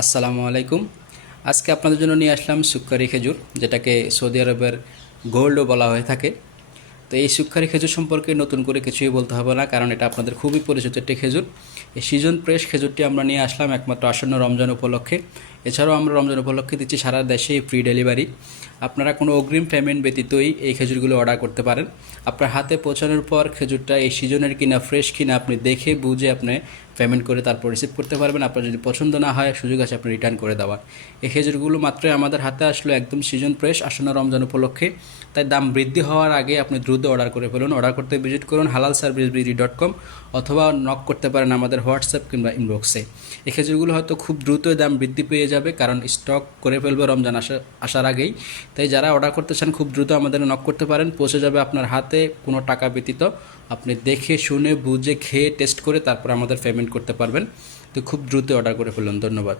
আসসালামু আলাইকুম। আজকে আপনাদের জন্য নিয়ে আসলাম সুক্কারি খেজুর, যেটাকে সৌদি আরবের গোল্ডও বলা হয়ে থাকে। তো এই সুক্কারি খেজুর সম্পর্কে নতুন করে কিছুই বলতে হবে না, কারণ এটা আপনাদের খুবই পরিচিত একটি খেজুর। এই সিজন ফ্রেশ খেজুরটি আমরা নিয়ে আসলাম একমাত্র আসন্ন রমজান উপলক্ষে। এছাড়াও আমরা রমজান উপলক্ষে দিচ্ছি সারা দেশে ফ্রি ডেলিভারি। আপনারা কোনো অগ্রিম পেমেন্ট ব্যতীতই এই খেজুরগুলো অর্ডার করতে পারেন। আপনার হাতে পৌঁছানোর পর খেজুরটা এই সিজনের কিনা ফ্রেশ কিনা আপনি দেখে বুঝে আপনি পেমেন্ট করে তারপর রিসিভ করতে পারবেন। আপনার যদি পছন্দ না হয়, সুযোগ আছে আপনি রিটার্ন করে দেওয়ার। এই খেজুরগুলো মাত্রই আমাদের হাতে আসলো একদম সিজন ফ্রেশ আসন্ন রমজান উপলক্ষে। তাই দাম বৃদ্ধি হওয়ার আগে আপনি দ্রুত অর্ডার করে ফেলুন। অর্ডার করতে ভিজিট করুন halalserviceBD.com, অথবা নক করতে পারেন আমাদের হোয়াটসঅ্যাপ কিংবা ইনবক্সে। এই খেজুরগুলো হয়তো খুব দ্রুতই দাম বৃদ্ধি পেয়ে যাবে, কারণ স্টক করে ফেলবে রমজান আসার আগেই। তাই যারা অর্ডার করতে চান খুব দ্রুত আমাদের নক করতে পারেন, পৌঁছে যাবে আপনার হাতে কোনো টাকা ব্যতীত। আপনি দেখে শুনে বুঝে খেয়ে টেস্ট করে তারপর আমাদের পেমেন্ট করতে পারবেন। তো খুব দ্রুত অর্ডার করে ফেলুন। ধন্যবাদ।